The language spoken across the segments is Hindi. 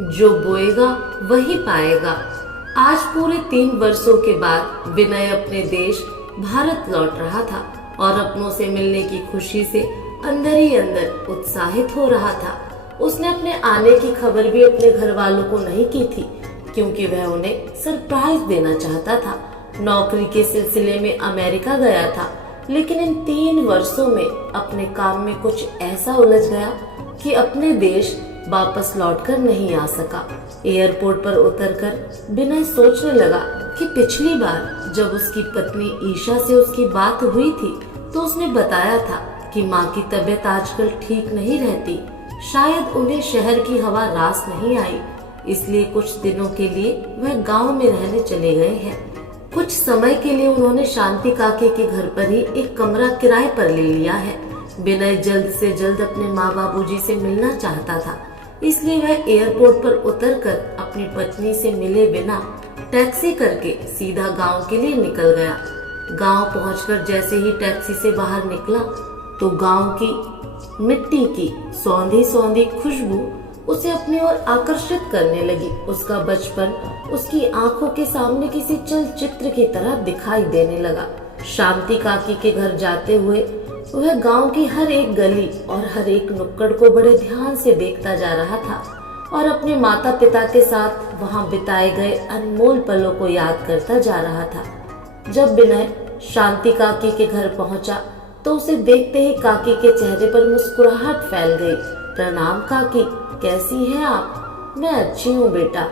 जो बोएगा वही पाएगा। आज पूरे 3 वर्षों के बाद विनय अपने देश भारत लौट रहा था और अपनों से मिलने की खुशी से अंदर ही अंदर उत्साहित हो रहा था। उसने अपने आने की खबर भी अपने घर वालों को नहीं की थी, क्योंकि वह उन्हें सरप्राइज देना चाहता था। नौकरी के सिलसिले में अमेरिका गया था, लेकिन इन 3 वर्षों में अपने काम में कुछ ऐसा उलझ गया कि अपने देश वापस लौटकर नहीं आ सका। एयरपोर्ट पर उतरकर विनय सोचने लगा कि पिछली बार जब उसकी पत्नी ईशा से उसकी बात हुई थी तो उसने बताया था कि माँ की तबीयत आजकल ठीक नहीं रहती। शायद उन्हें शहर की हवा रास नहीं आई, इसलिए कुछ दिनों के लिए वह गांव में रहने चले गए हैं। कुछ समय के लिए उन्होंने शांति काके के घर पर ही एक कमरा किराए पर ले लिया है। विनय जल्द से जल्द अपने माँ बाबूजी से मिलना चाहता था, इसलिए वह एयरपोर्ट पर उतरकर अपनी पत्नी से मिले बिना टैक्सी करके सीधा गांव के लिए निकल गया। गांव पहुंचकर जैसे ही टैक्सी से बाहर निकला तो गांव की मिट्टी की सौंधी सौंधी खुशबू उसे अपनी ओर आकर्षित करने लगी। उसका बचपन उसकी आंखों के सामने किसी चलचित्र की तरह दिखाई देने लगा। शांति काकी के घर जाते हुए वह गांव की हर एक गली और हर एक नुक्कड़ को बड़े ध्यान से देखता जा रहा था और अपने माता पिता के साथ वहां बिताए गए अनमोल पलों को याद करता जा रहा था। जब विनय शांति काकी के घर पहुंचा तो उसे देखते ही काकी के चेहरे पर मुस्कुराहट फैल गई। प्रणाम काकी, कैसी हैं आप? मैं अच्छी हूँ बेटा,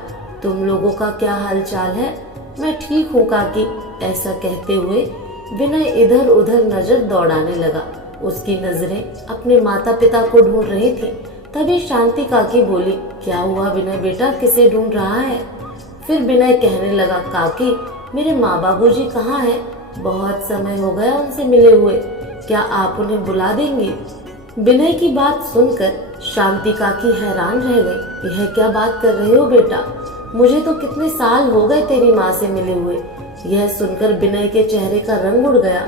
तुम लोगों का क्या हाल चाल है? मैं ठीक हूँ काकी। ऐसा कहते हुए विनय इधर उधर नजर दौड़ाने लगा। उसकी नजरें अपने माता पिता को ढूंढ रही थी। तभी शांति काकी बोली, क्या हुआ विनय बेटा, किसे ढूंढ रहा है? फिर विनय कहने लगा, काकी मेरे माँ बाबूजी कहाँ हैं? बहुत समय हो गया उनसे मिले हुए, क्या आप उन्हें बुला देंगे? विनय की बात सुनकर शांति काकी हैरान रह गई। यह क्या बात कर रहे हो बेटा, मुझे तो कितने साल हो गए तेरी माँ से मिले हुए। यह सुनकर विनय के चेहरे का रंग उड़ गया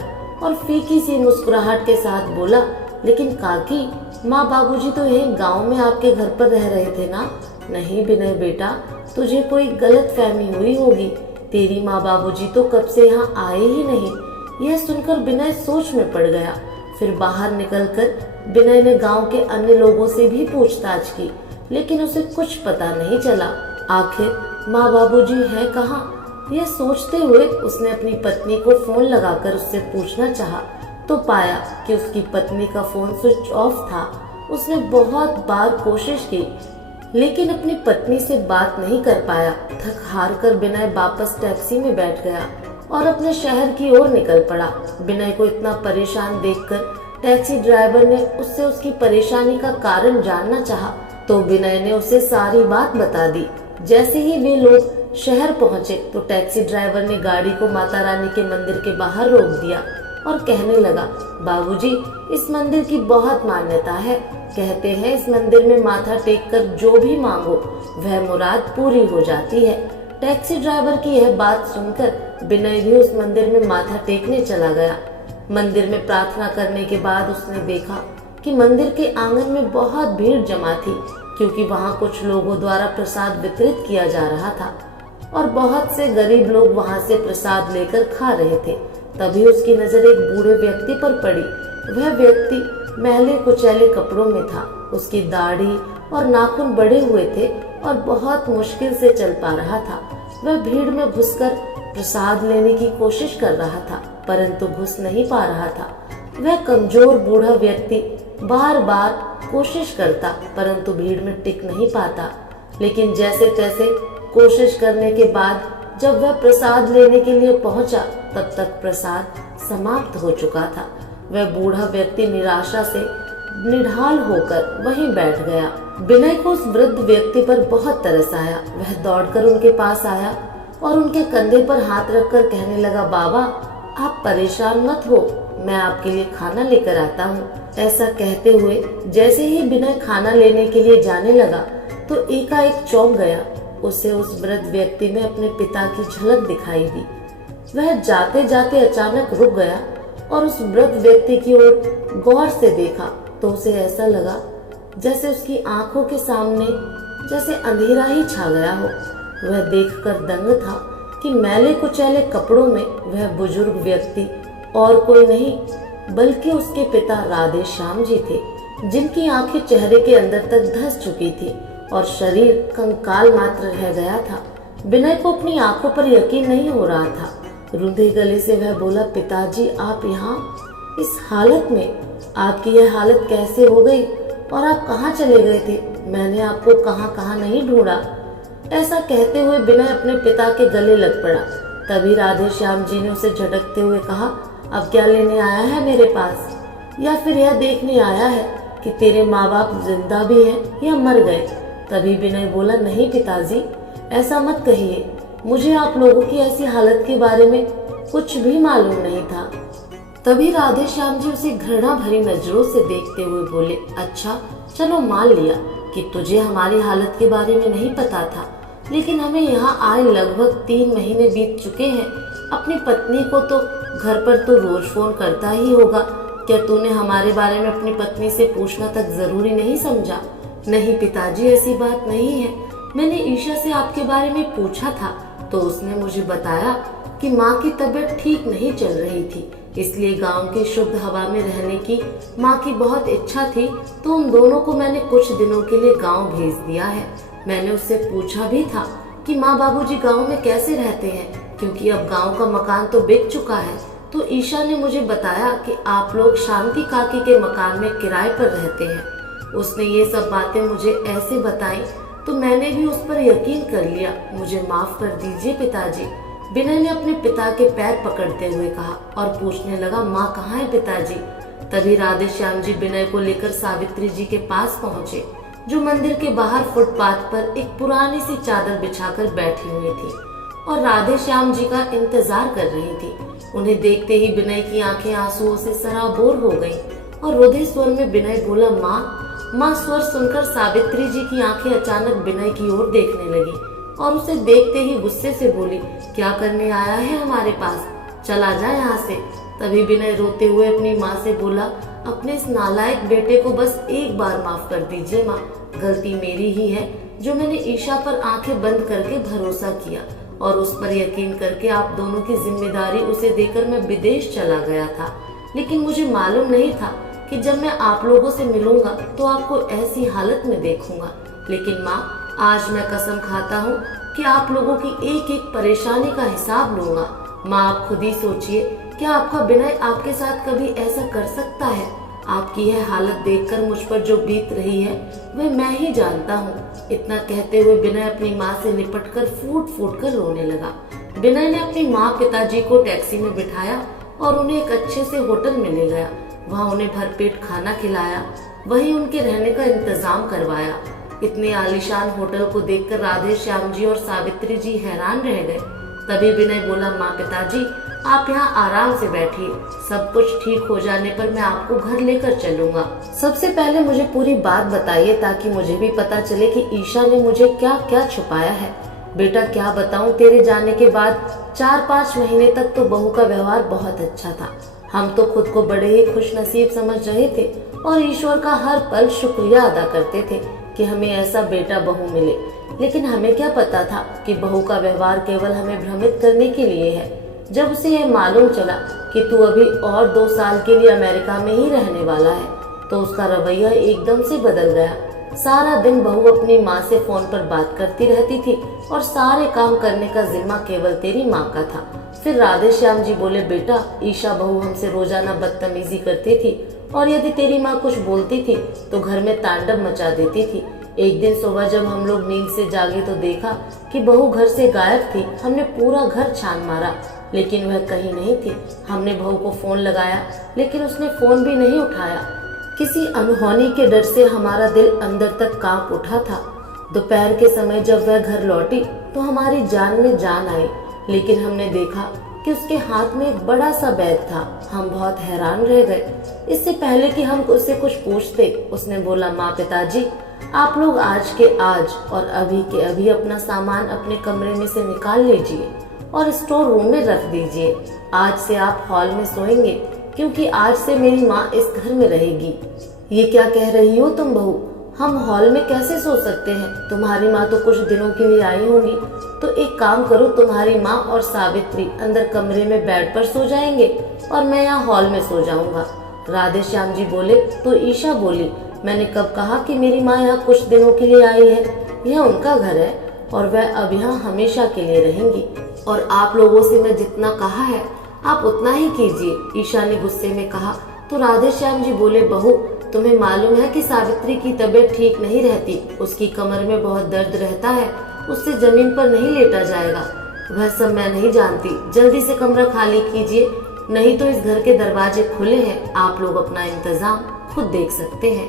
और फीकी सी मुस्कुराहट के साथ बोला, लेकिन काकी माँ बाबूजी तो यही गांव में आपके घर पर रह रहे थे ना? नहीं विनय बेटा, तुझे कोई गलत फहमी हुई होगी, तेरी माँ बाबूजी तो कब से यहाँ आए ही नहीं। यह सुनकर विनय सोच में पड़ गया। फिर बाहर निकलकर विनय ने गांव के अन्य लोगों से भी पूछताछ की, लेकिन उसे कुछ पता नहीं चला। आखिर माँ बाबूजी हैं कहाँ? यह सोचते हुए उसने अपनी पत्नी को फोन लगाकर उससे पूछना चाहा, तो पाया कि उसकी पत्नी का फोन स्विच ऑफ था। उसने बहुत बार कोशिश की, लेकिन अपनी पत्नी से बात नहीं कर पाया। थक हार कर विनय वापस टैक्सी में बैठ गया और अपने शहर की ओर निकल पड़ा। विनय को इतना परेशान देखकर टैक्सी ड्राइवर ने उससे उसकी परेशानी का कारण जानना चाहा, तो विनय ने उसे सारी बात बता दी। जैसे ही वे लोग शहर पहुंचे तो टैक्सी ड्राइवर ने गाड़ी को माता रानी के मंदिर के बाहर रोक दिया और कहने लगा, बाबूजी इस मंदिर की बहुत मान्यता है। कहते हैं इस मंदिर में माथा टेक कर जो भी मांगो वह मुराद पूरी हो जाती है। टैक्सी ड्राइवर की यह बात सुनकर विनय भी उस मंदिर में माथा टेकने चला गया। मंदिर में प्रार्थना करने के बाद उसने देखा कि मंदिर के आंगन में बहुत भीड़ जमा थी, क्योंकि वहां कुछ लोगों द्वारा प्रसाद वितरित किया जा रहा था और बहुत से गरीब लोग वहां से प्रसाद लेकर खा रहे थे। तभी उसकी नजर एक बूढ़े व्यक्ति पर पड़ी। वह व्यक्ति मैले कुचैले कपड़ों में था। उसकी दाढ़ी और नाखून बड़े हुए थे और बहुत मुश्किल से चल पा रहा था। वह भीड़ में घुसकर प्रसाद लेने की कोशिश कर रहा था, परंतु घुस नहीं पा रहा था। वह कमजोर बूढ़ा व्यक्ति बार बार कोशिश करता, परंतु भीड़ में टिक नहीं पाता। लेकिन जैसे तैसे कोशिश करने के बाद जब वह प्रसाद लेने के लिए पहुंचा, तब तक प्रसाद समाप्त हो चुका था। वह बूढ़ा व्यक्ति निराशा से निढाल होकर वहीं बैठ गया। विनय को उस वृद्ध व्यक्ति पर बहुत तरस आया। वह दौड़कर उनके पास आया और उनके कंधे पर हाथ रखकर कहने लगा, बाबा आप परेशान मत हो, मैं आपके लिए खाना लेकर आता हूँ। ऐसा कहते हुए जैसे ही विनय खाना लेने के लिए जाने लगा तो एकाएक चौंक गया। उसे उस वृद्ध व्यक्ति में अपने पिता की झलक दिखाई दी। वह जाते जाते अचानक रुक गया और उस वृद्ध व्यक्ति की ओर गौर से देखा तो उसे ऐसा लगा जैसे उसकी आंखों के सामने जैसे अंधेरा ही छा गया हो। वह देखकर दंग था कि मैले कुचैले कपड़ों में वह बुजुर्ग व्यक्ति और कोई नहीं बल्कि उसके पिता राधे श्याम जी थे, जिनकी आंखें चेहरे के अंदर तक धंस चुकी थी और शरीर कंकाल मात्र रह गया था। विनय को अपनी आंखों पर यकीन नहीं हो रहा था। रुंधे गले से वह बोला, पिताजी आप यहाँ इस हालत में? आपकी यह हालत कैसे हो गई और आप कहाँ चले गए थे? मैंने आपको कहाँ कहाँ नहीं ढूंढा। ऐसा कहते हुए विनय अपने पिता के गले लग पड़ा। तभी राधे श्याम जी ने उसे झटकते हुए कहा, अब क्या लेने आया है मेरे पास? या फिर यह देखने आया है कि तेरे माँ बाप जिंदा भी हैं या मर गए? तभी विनय बोला, नहीं पिताजी, ऐसा मत कहिए, मुझे आप लोगों की ऐसी हालत के बारे में कुछ भी मालूम नहीं था। तभी राधे श्याम जी उसे घृणा भरी नजरों से देखते हुए बोले, अच्छा चलो मान लिया कि तुझे हमारी हालत के बारे में नहीं पता था, लेकिन हमें यहाँ आए लगभग 3 महीने बीत चुके हैं। अपनी पत्नी को तो घर पर तो रोज फोन करता ही होगा, क्या तूने हमारे बारे में अपनी पत्नी से पूछना तक जरूरी नहीं समझा? नहीं पिताजी, ऐसी बात नहीं है। मैंने ईशा से आपके बारे में पूछा था तो उसने मुझे बताया कि माँ की तबीयत ठीक नहीं चल रही थी, इसलिए गांव की शुद्ध हवा में रहने की माँ की बहुत इच्छा थी, तो उन दोनों को मैंने कुछ दिनों के लिए गांव भेज दिया है। मैंने उससे पूछा भी था कि माँ बाबूजी गांव में कैसे रहते हैं, क्योंकि अब गांव का मकान तो बिक चुका है। तो ईशा ने मुझे बताया कि आप लोग शांति काकी के मकान में किराए पर रहते हैं। उसने ये सब बातें मुझे ऐसे बताई तो मैंने भी उस पर यकीन कर लिया। मुझे माफ कर दीजिए पिताजी। विनय ने अपने पिता के पैर पकड़ते हुए कहा और पूछने लगा, माँ कहाँ है पिताजी? तभी राधे श्याम जी विनय को लेकर सावित्री जी के पास पहुँचे, जो मंदिर के बाहर फुटपाथ पर एक पुरानी सी चादर बिछाकर बैठी हुई थी और राधे श्याम जी का इंतजार कर रही थी। उन्हें देखते ही विनय की आंखें आंसुओं से सराबोर हो गईं और रुधिर स्वर में विनय बोला, माँ। माँ स्वर सुनकर सावित्री जी की आंखें अचानक विनय की ओर देखने लगी और उसे देखते ही गुस्से से बोली, क्या करने आया है हमारे पास? चला जा यहाँ से। तभी विनय रोते हुए अपनी माँ से बोला, अपने इस नालायक बेटे को बस एक बार माफ कर दीजिए माँ। गलती मेरी ही है जो मैंने ईशा पर आंखें बंद करके भरोसा किया और उस पर यकीन करके आप दोनों की जिम्मेदारी उसे देकर मैं विदेश चला गया था। लेकिन मुझे मालूम नहीं था कि जब मैं आप लोगों से मिलूंगा तो आपको ऐसी हालत में देखूंगा। लेकिन माँ, आज मैं कसम खाता हूँ कि आप लोगों की एक एक परेशानी का हिसाब लूंगा। माँ, आप खुद ही सोचिए, क्या आपका विनय आपके साथ कभी ऐसा कर सकता है? आपकी यह हालत देखकर मुझ पर जो बीत रही है वह मैं ही जानता हूँ। इतना कहते हुए विनय अपनी माँ से लिपटकर फूट फूट कर रोने लगा। विनय ने अपनी माँ पिताजी को टैक्सी में बिठाया और उन्हें एक अच्छे से होटल में ले गया। वहाँ उन्हें भरपेट खाना खिलाया, वहीं उनके रहने का इंतजाम करवाया। इतने आलीशान होटल को देखकर राधे श्याम जी और सावित्री जी हैरान रह गए। तभी विनय बोला, माँ पिताजी आप यहाँ आराम से बैठिए, सब कुछ ठीक हो जाने पर मैं आपको घर लेकर चलूंगा। सबसे पहले मुझे पूरी बात बताइए ताकि मुझे भी पता चले कि ईशा ने मुझे क्या क्या छुपाया है। बेटा क्या बताऊं, तेरे जाने के बाद 4-5 महीने तक तो बहू का व्यवहार बहुत अच्छा था। हम तो खुद को बड़े ही खुश नसीब समझ रहे थे और ईश्वर का हर पल शुक्रिया अदा करते थे कि हमें ऐसा बेटा बहू मिले। लेकिन हमें क्या पता था कि बहू का व्यवहार केवल हमें भ्रमित करने के लिए है। जब उसे यह मालूम चला कि तू अभी और 2 साल के लिए अमेरिका में ही रहने वाला है तो उसका रवैया एकदम से बदल गया। सारा दिन बहू अपनी माँ से फोन पर बात करती रहती थी और सारे काम करने का जिम्मा केवल तेरी माँ का था। फिर राधे श्याम जी बोले, बेटा ईशा बहू हमसे रोजाना बदतमीजी करती थी और यदि तेरी माँ कुछ बोलती थी तो घर में तांडव मचा देती थी। एक दिन सुबह जब हम लोग नींद से जागे तो देखा कि बहू घर से गायब थी। हमने पूरा घर छान मारा लेकिन वह कहीं नहीं थी। हमने बहू को फोन लगाया लेकिन उसने फोन भी नहीं उठाया। किसी अनहोनी के डर से हमारा दिल अंदर तक कांप उठा था। दोपहर के समय जब वह घर लौटी तो हमारी जान में जान आई, लेकिन हमने देखा कि उसके हाथ में एक बड़ा सा बैग था। हम बहुत हैरान रह गए। इससे पहले कि हम उससे कुछ पूछते उसने बोला, माँ पिताजी आप लोग आज के आज और अभी के अभी अपना सामान अपने कमरे में से निकाल लीजिए और स्टोर रूम में रख दीजिए। आज से आप हॉल में सोएंगे क्योंकि आज से मेरी माँ इस घर में रहेगी। ये क्या कह रही हो तुम बहू? हम हॉल में कैसे सो सकते हैं? तुम्हारी माँ तो कुछ दिनों के लिए आई होंगी, तो एक काम करो, तुम्हारी माँ और सावित्री अंदर कमरे में बेड पर सो जाएंगे और मैं यहाँ हॉल में सो जाऊंगा। राधे श्याम जी बोले। तो ईशा बोली, मैंने कब कहा कि मेरी माँ यहाँ कुछ दिनों के लिए आई है? यह उनका घर है और वह अब यहाँ हमेशा के लिए रहेंगी, और आप लोगों से मैं जितना कहा है आप उतना ही कीजिए, ईशा ने गुस्से में कहा। तो राधे श्याम जी बोले, बहू तुम्हें मालूम है कि सावित्री की तबीयत ठीक नहीं रहती, उसकी कमर में बहुत दर्द रहता है, उससे जमीन पर नहीं लेटा जाएगा। वह सब मैं नहीं जानती, जल्दी से कमरा खाली कीजिए, नहीं तो इस घर के दरवाजे खुले हैं, आप लोग अपना इंतजाम खुद देख सकते हैं।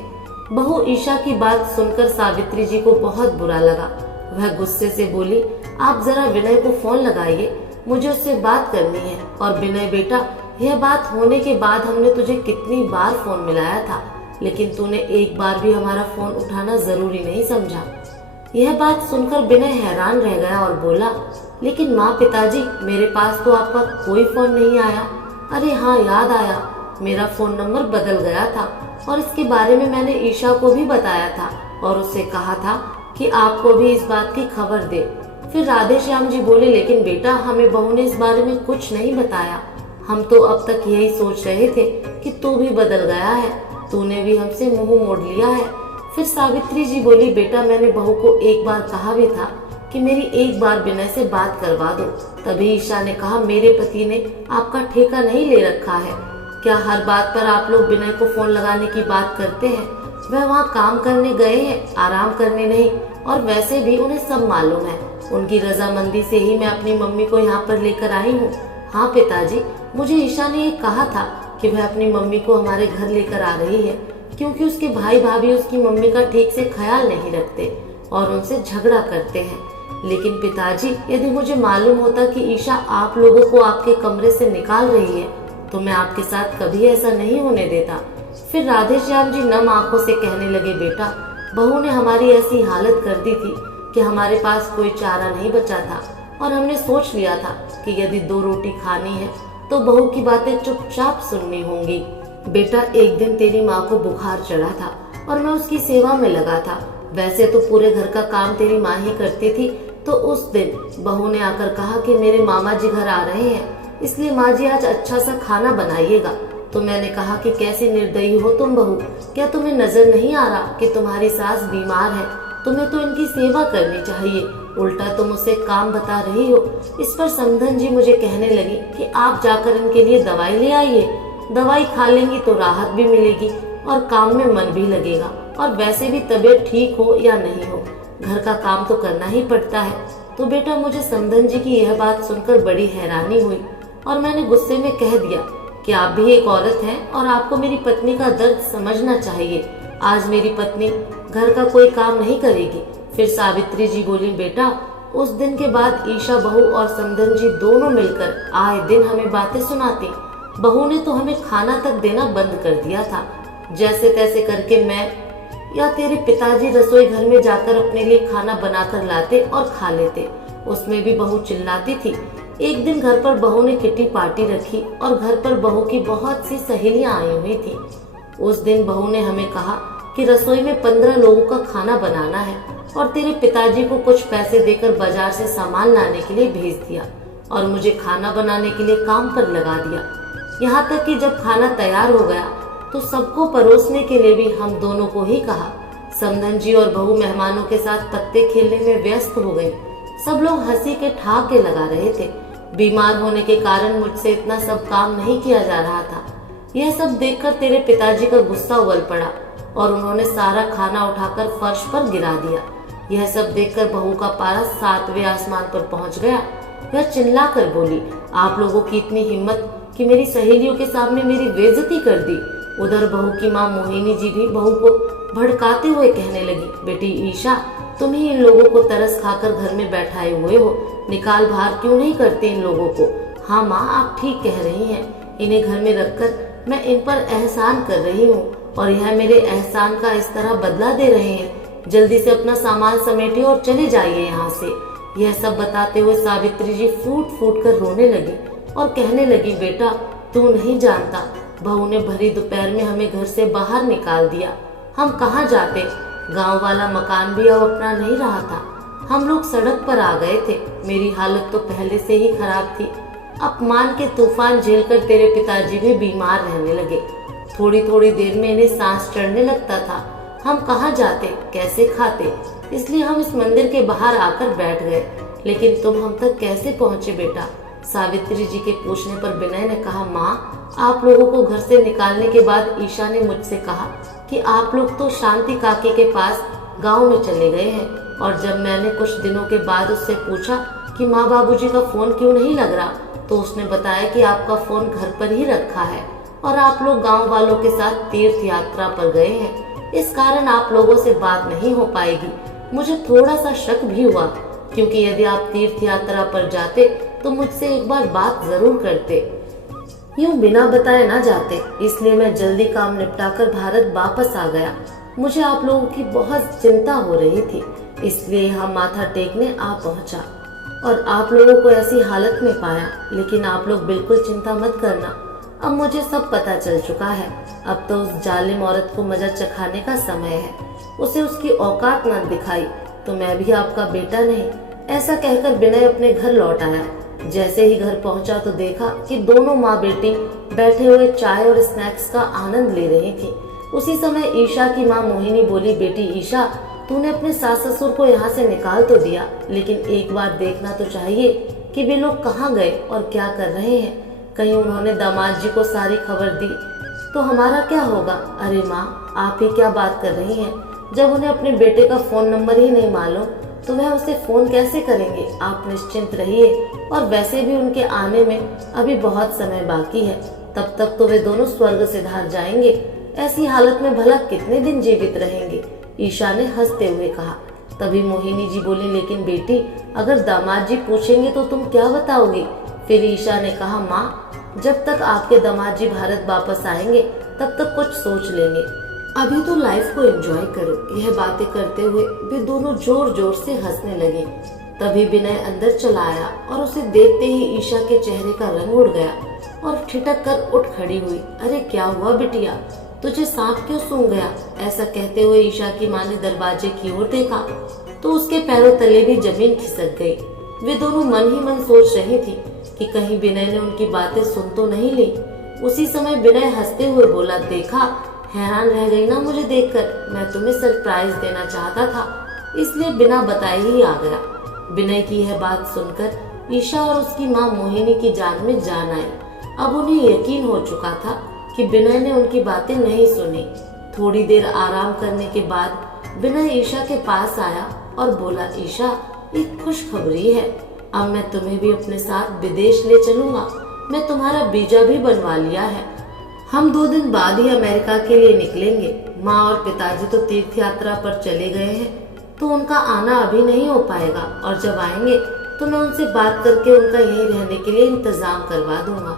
बहू ईशा की बात सुनकर सावित्री जी को बहुत बुरा लगा। वह गुस्से से बोली, आप जरा विनय को फोन लगाइए, मुझे उससे बात करनी है। और विनय बेटा, यह बात होने के बाद हमने तुझे कितनी बार फोन मिलाया था, लेकिन तूने एक बार भी हमारा फोन उठाना जरूरी नहीं समझा। यह बात सुनकर विनय हैरान रह गया और बोला, लेकिन माँ पिताजी, मेरे पास तो आपका कोई फोन नहीं आया। अरे हाँ, याद आया, मेरा फोन नंबर बदल गया था और इसके बारे में मैंने ईशा को भी बताया था और उससे कहा था कि आपको भी इस बात की खबर दे। फिर राधे श्याम जी बोले, लेकिन बेटा हमें बहू ने इस बारे में कुछ नहीं बताया, हम तो अब तक यही सोच रहे थे कि तू भी बदल गया है, तूने भी हमसे मुंह मोड़ लिया है। फिर सावित्री जी बोली, बेटा मैंने बहू को एक बार कहा भी था कि मेरी एक बार विनय से बात करवा दो। तभी ईशा ने कहा, मेरे पति ने आपका ठेका नहीं ले रखा है क्या? हर बात पर आप लोग विनय को फोन लगाने की बात करते हैं। वह वहाँ काम करने गए हैं, आराम करने नहीं, और वैसे भी उन्हें सब मालूम है, उनकी रजामंदी से ही मैं अपनी मम्मी को यहाँ पर लेकर आई हूँ। हाँ पिताजी, मुझे ईशा ने ये कहा था कि वह अपनी मम्मी को हमारे घर लेकर आ रही है, क्योंकि उसके भाई भाभी उसकी मम्मी का ठीक से ख्याल नहीं रखते और उनसे झगड़ा करते हैं। लेकिन पिताजी, यदि मुझे मालूम होता कि ईशा आप लोगों को आपके कमरे से निकाल रही है, तो मैं आपके साथ कभी ऐसा नहीं होने देता। फिर राधे श्याम जी नम आंखों से कहने लगे, बेटा बहू ने हमारी ऐसी हालत कर दी थी कि हमारे पास कोई चारा नहीं बचा था, और हमने सोच लिया था कि यदि 2 रोटी खानी है तो बहू की बातें चुपचाप सुननी होंगी। बेटा एक दिन तेरी माँ को बुखार चढ़ा था और मैं उसकी सेवा में लगा था। वैसे तो पूरे घर का काम तेरी माँ ही करती थी, तो उस दिन बहू ने आकर कहा कि मेरे मामा जी घर आ रहे हैं, इसलिए माँ जी आज अच्छा सा खाना बनाइएगा। तो मैंने कहा कि कैसी निर्दयी हो तुम बहू, क्या तुम्हें नजर नहीं आ रहा कि तुम्हारी सास बीमार है? तुम्हें तो इनकी सेवा करनी चाहिए, उल्टा तुम उसे काम बता रही हो। इस पर समधन जी मुझे कहने लगी कि आप जाकर इनके लिए दवाई ले आइए, दवाई खा लेंगी तो राहत भी मिलेगी और काम में मन भी लगेगा, और वैसे भी तबीयत ठीक हो या नहीं हो, घर का काम तो करना ही पड़ता है। तो बेटा मुझे समधन जी की यह बात सुनकर बड़ी हैरानी हुई और मैंने गुस्से में कह दिया कि आप भी एक औरत हैं और आपको मेरी पत्नी का दर्द समझना चाहिए। आज मेरी पत्नी घर का कोई काम नहीं करेगी। फिर सावित्री जी बोली, बेटा उस दिन के बाद ईशा बहू और समधन जी दोनों मिलकर आए दिन हमें बातें सुनाती। बहू ने तो हमें खाना तक देना बंद कर दिया था। जैसे तैसे करके मैं या तेरे पिताजी रसोई घर में जाकर अपने लिए खाना बनाकर लाते और खा लेते, उसमें भी बहू चिल्लाती थी। एक दिन घर पर बहू ने किटी पार्टी रखी और घर पर बहू की बहुत सी सहेलियां आई हुई थी। उस दिन बहू ने हमें कहा कि रसोई में 15 लोगों का खाना बनाना है और तेरे पिताजी को कुछ पैसे देकर बाजार से सामान लाने के लिए भेज दिया और मुझे खाना बनाने के लिए काम पर लगा दिया। यहाँ तक कि जब खाना तैयार हो गया तो सबको परोसने के लिए भी हम दोनों को ही कहा। समधन जी और बहू मेहमानों के साथ पत्ते खेलने में व्यस्त हो गई। सब लोग हंसी के ठहाके लगा रहे थे। बीमार होने के कारण मुझसे इतना सब काम नहीं किया जा रहा था। यह सब देखकर तेरे पिताजी का गुस्सा उबल पड़ा और उन्होंने सारा खाना उठाकर फर्श पर गिरा दिया। यह सब देखकर बहू का पारा 7वें आसमान पर पहुंच गया। वह चिल्लाकर बोली, आप लोगों की इतनी हिम्मत कि मेरी सहेलियों के सामने मेरी बेइज्जती कर दी। उधर बहू की माँ मोहिनी जी भी बहू को भड़काते हुए कहने लगी, बेटी ईशा, तुम ही इन लोगों को तरस खाकर घर में बैठाए हुए हो, निकाल बाहर क्यों नहीं करते इन लोगों को? हाँ माँ, आप ठीक कह रही हैं, इन्हें घर में रखकर मैं इन पर एहसान कर रही हूँ और यह मेरे एहसान का इस तरह बदला दे रहे हैं। जल्दी से अपना सामान समेटिए और चले जाइए यहाँ से। यह सब बताते हुए सावित्री जी फूट फूट कर रोने लगी और कहने लगी, बेटा तू नहीं जानता, बहू ने भरी दोपहर में हमें घर से बाहर निकाल दिया। हम कहाँ जाते? गांव वाला मकान भी अब अपना नहीं रहा था। हम लोग सड़क पर आ गए थे। मेरी हालत तो पहले से ही खराब थी। अपमान के तूफान झेलकर तेरे पिताजी भी बीमार रहने लगे। थोड़ी थोड़ी देर में इन्हें सांस चढ़ने लगता था। हम कहाँ जाते, कैसे खाते, इसलिए हम इस मंदिर के बाहर आकर बैठ गए। लेकिन तुम हम तक कैसे पहुँचे बेटा? सावित्री जी के पूछने पर विनय ने कहा, माँ, आप लोगों को घर से निकालने के बाद ईशा ने मुझसे कहा कि आप लोग तो शांति काकी के पास गांव में चले गए हैं। और जब मैंने कुछ दिनों के बाद उससे पूछा कि माँ बाबूजी का फोन क्यों नहीं लग रहा, तो उसने बताया कि आपका फोन घर पर ही रखा है और आप लोग गांव वालों के साथ तीर्थ यात्रा पर गए हैं। इस कारण आप लोगों से बात नहीं हो पाएगी। मुझे थोड़ा सा शक भी हुआ, क्योंकि यदि आप तीर्थ यात्रा पर जाते तो मुझसे एक बार बात जरूर करते। यूं बिना बताए ना जाते, इसलिए मैं जल्दी काम निपटाकर भारत वापस आ गया। मुझे आप लोगों की बहुत चिंता हो रही थी, इसलिए यहाँ माथा टेकने आ पहुँचा और आप लोगों को ऐसी हालत में पाया। लेकिन आप लोग बिल्कुल चिंता मत करना, अब मुझे सब पता चल चुका है। अब तो उस जालिम औरत को मजा चखाने का समय है। उसे उसकी औकात न दिखाई तो मैं भी आपका बेटा नहीं। ऐसा कहकर विनय अपने घर लौट आया। जैसे ही घर पहुंचा तो देखा कि दोनों माँ बेटी बैठे हुए चाय और स्नैक्स का आनंद ले रही थी। उसी समय ईशा की माँ मोहिनी बोली, बेटी ईशा, तूने अपने सास ससुर को यहाँ से निकाल तो दिया, लेकिन एक बार देखना तो चाहिए कि वे लोग कहाँ गए और क्या कर रहे हैं। कहीं उन्होंने दामाद जी को सारी खबर दी तो हमारा क्या होगा? अरे माँ, आप ही क्या बात कर रही हैं? जब उन्हें अपने बेटे का फोन नंबर ही नहीं मालूम तो वह उसे फोन कैसे करेंगे? आप निश्चिंत रहिए, और वैसे भी उनके आने में अभी बहुत समय बाकी है। तब तक तो वे दोनों स्वर्ग से धार जाएंगे। ऐसी हालत में भला कितने दिन जीवित रहेंगे? ईशा ने हंसते हुए कहा। तभी मोहिनी जी बोली, लेकिन बेटी, अगर दामाद जी पूछेंगे तो तुम क्या बताओगी? फिर ईशा ने कहा, माँ, जब तक आपके दामाद जी भारत वापस आएंगे तब तक कुछ सोच लेंगे। अभी तो लाइफ को एंजॉय करो। यह बातें करते हुए वे दोनों जोर जोर से हंसने लगे। तभी विनय अंदर चला आया और उसे देखते ही ईशा के चेहरे का रंग उड़ गया और ठिठक कर उठ खड़ी हुई। अरे क्या हुआ बिटिया, तुझे सांप क्यों सूंघ गया? ऐसा कहते हुए ईशा की माँ ने दरवाजे की ओर देखा तो उसके पैरों तले भी जमीन खिसक गई। वे दोनों मन ही मन सोच रही थी कि कहीं विनय ने उनकी बातें सुन तो नहीं ली। उसी समय विनय हंसते हुए बोला, देखा, हैरान रह गई ना मुझे देखकर? मैं तुम्हें सरप्राइज देना चाहता था, इसलिए बिना बताए ही आ गया। विनय की यह बात सुनकर ईशा और उसकी माँ मोहिनी की जान में जान आई। अब उन्हें यकीन हो चुका था कि विनय ने उनकी बातें नहीं सुनी। थोड़ी देर आराम करने के बाद विनय ईशा के पास आया और बोला, ईशा, एक खुशखबरी है। अब मैं तुम्हें भी अपने साथ विदेश ले चलूंगा। मैं तुम्हारा वीजा भी बनवा लिया है। हम 2 दिन बाद ही अमेरिका के लिए निकलेंगे। माँ और पिताजी तो तीर्थ यात्रा पर चले गए हैं, तो उनका आना अभी नहीं हो पाएगा, और जब आएंगे तो मैं उनसे बात करके उनका यहीं रहने के लिए इंतजाम करवा दूंगा।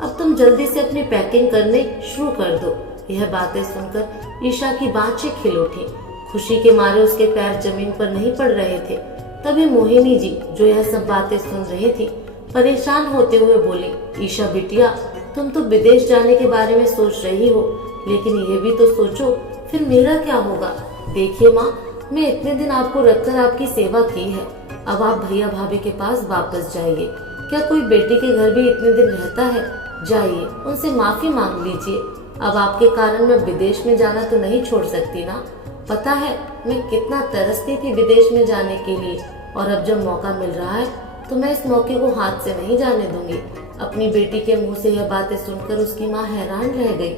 अब तुम जल्दी से अपनी पैकिंग करने शुरू कर दो। यह बातें सुनकर ईशा की बाँछें खिल उठी। खुशी के मारे उसके पैर जमीन पर नहीं पड़ रहे थे। तभी मोहिनी जी, जो यह सब बातें सुन रही थी, परेशान होते हुए बोली, ईशा बिटिया, तुम तो विदेश जाने के बारे में सोच रही हो, लेकिन ये भी तो सोचो फिर मेरा क्या होगा? देखिए माँ, मैं इतने दिन आपको रखकर आपकी सेवा की है। अब आप भैया भाभी के पास वापस जाइए। क्या कोई बेटी के घर भी इतने दिन रहता है? जाइए, उनसे माफी मांग लीजिए। अब आपके कारण मैं विदेश में जाना तो नहीं छोड़ सकती ना। पता है मैं कितना तरसती थी विदेश में जाने के लिए, और अब जब मौका मिल रहा है तो मैं इस मौके को हाथ से नहीं जाने दूंगी। अपनी बेटी के मुंह से यह बातें सुनकर उसकी माँ हैरान रह गई।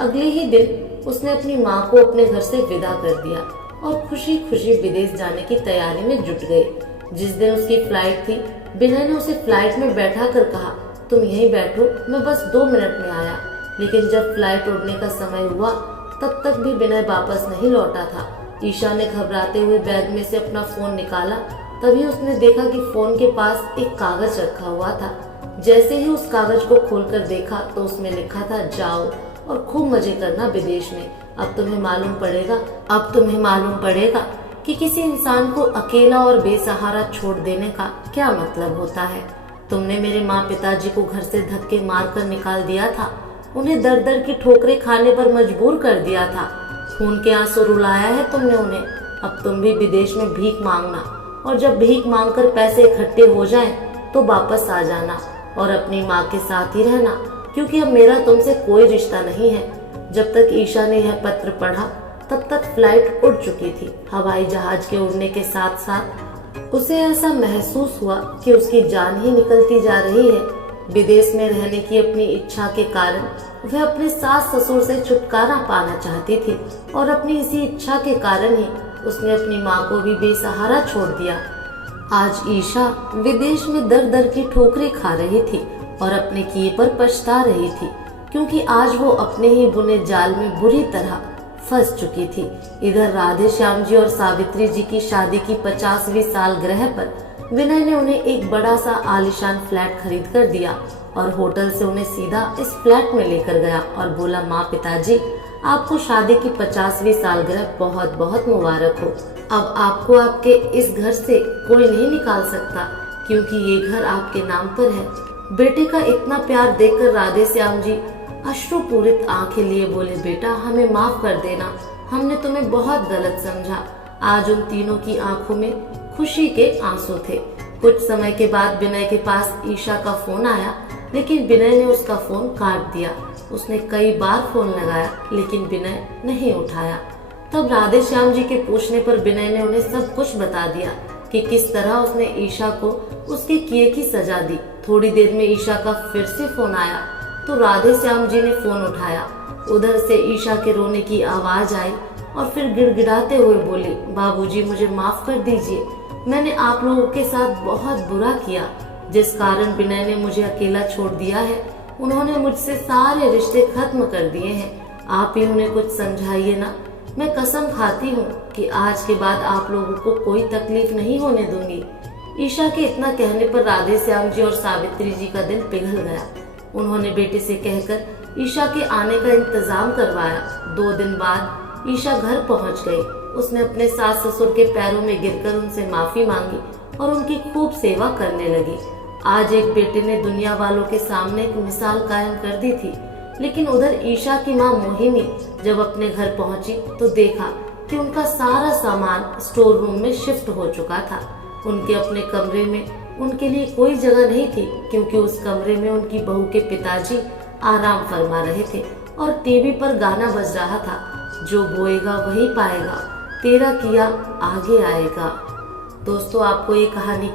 अगले ही दिन उसने अपनी माँ को अपने घर से विदा कर दिया और खुशी खुशी विदेश जाने की तैयारी में जुट गई। जिस दिन उसकी फ्लाइट थी, विनय ने उसे फ्लाइट में बैठा कर कहा, तुम यहीं बैठो, मैं बस 2 मिनट में आया। लेकिन जब फ्लाइट उड़ने का समय हुआ तब तक भी विनय वापस नहीं लौटा था। ईशा ने घबराते हुए बैग में से अपना फोन निकाला। तभी उसने देखा कि फोन के पास एक कागज रखा हुआ था। जैसे ही उस कागज को खोलकर देखा तो उसमें लिखा था, जाओ और खूब मजे करना विदेश में। अब तुम्हें मालूम पड़ेगा कि किसी इंसान को अकेला और बेसहारा छोड़ देने का क्या मतलब होता है। तुमने मेरे माँ पिताजी को घर से धक्के मार कर निकाल दिया था, उन्हें दर दर की ठोकरें खाने पर मजबूर कर दिया था। खून के आंसू रुलाया है तुमने उन्हें। अब तुम भी विदेश में भीख मांगना, और जब भीख मांगकर पैसे इकट्ठे हो जाएं तो वापस आ जाना और अपनी माँ के साथ ही रहना, क्योंकि अब मेरा तुमसे कोई रिश्ता नहीं है। जब तक ईशा ने यह पत्र पढ़ा तब तक फ्लाइट उड़ चुकी थी। हवाई जहाज के उड़ने के साथ साथ उसे ऐसा महसूस हुआ कि उसकी जान ही निकलती जा रही है। विदेश में रहने की अपनी इच्छा के कारण वह अपने सास ससुर से छुटकारा पाना चाहती थी, और अपनी इसी इच्छा के कारण ही उसने अपनी माँ को भी बेसहारा छोड़ दिया। आज ईशा विदेश में दर दर की ठोकरें खा रही थी और अपने किए पर पछता रही थी, क्योंकि आज वो अपने ही बुने जाल में बुरी तरह फंस चुकी थी। इधर राधे श्याम जी और सावित्री जी की शादी की 50वीं सालगिरह पर विनय ने उन्हें एक बड़ा सा आलीशान फ्लैट खरीद कर दिया और होटल से उन्हें सीधा इस फ्लैट में लेकर गया और बोला, माँ पिताजी, आपको शादी की 50वीं सालगिरह बहुत बहुत मुबारक हो। अब आपको आपके इस घर से कोई नहीं निकाल सकता, क्योंकि ये घर आपके नाम पर है। बेटे का इतना प्यार देखकर राधे श्याम जी अश्रुपूरित आंखें लिए बोले, बेटा हमें माफ कर देना, हमने तुम्हें बहुत गलत समझा। आज उन तीनों की आंखों में खुशी के आंसू थे। कुछ समय के बाद विनय के पास ईशा का फोन आया, लेकिन विनय ने उसका फोन काट दिया। उसने कई बार फोन लगाया, लेकिन विनय नहीं उठाया। तब राधे श्याम जी के पूछने पर विनय ने उन्हें सब कुछ बता दिया कि किस तरह उसने ईशा को उसके किए की सजा दी। थोड़ी देर में ईशा का फिर से फोन आया तो राधे श्याम जी ने फोन उठाया। उधर से ईशा के रोने की आवाज आई और फिर गिड़गिड़ाते हुए बोली, बाबूजी मुझे माफ कर दीजिए, मैंने आप लोगों के साथ बहुत बुरा किया, जिस कारण विनय ने मुझे अकेला छोड़ दिया है। उन्होंने मुझसे सारे रिश्ते खत्म कर दिए हैं। आप ही उन्हें कुछ समझाइए ना। मैं कसम खाती हूँ कि आज के बाद आप लोगों को कोई तकलीफ नहीं होने दूंगी। ईशा के इतना कहने पर राधे श्याम जी और सावित्री जी का दिल पिघल गया। उन्होंने बेटे से कहकर ईशा के आने का इंतजाम करवाया। 2 दिन बाद ईशा घर पहुंच गई। उसने अपने सास ससुर के पैरों में गिरकर उनसे माफी मांगी और उनकी खूब सेवा करने लगी। आज एक बेटे ने दुनिया वालों के सामने एक मिसाल कायम कर दी थी। लेकिन उधर ईशा की माँ मोहिनी जब अपने घर पहुंची तो देखा कि उनका सारा सामान स्टोर रूम में शिफ्ट हो चुका था। उनके अपने कमरे में उनके लिए कोई जगह नहीं थी, क्योंकि उस कमरे में उनकी बहू के पिताजी आराम फरमा रहे थे और टीवी पर गाना बज रहा था, जो बोएगा वही पाएगा, तेरा किया आगे आएगा। दोस्तों, आपको ये कहानी